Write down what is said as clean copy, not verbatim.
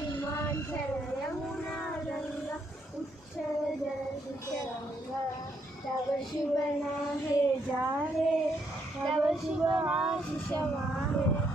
हिमाचल यमुना गंगा उच्छल जल तब शिव नाहे जाहे तब शिव आशीष माहे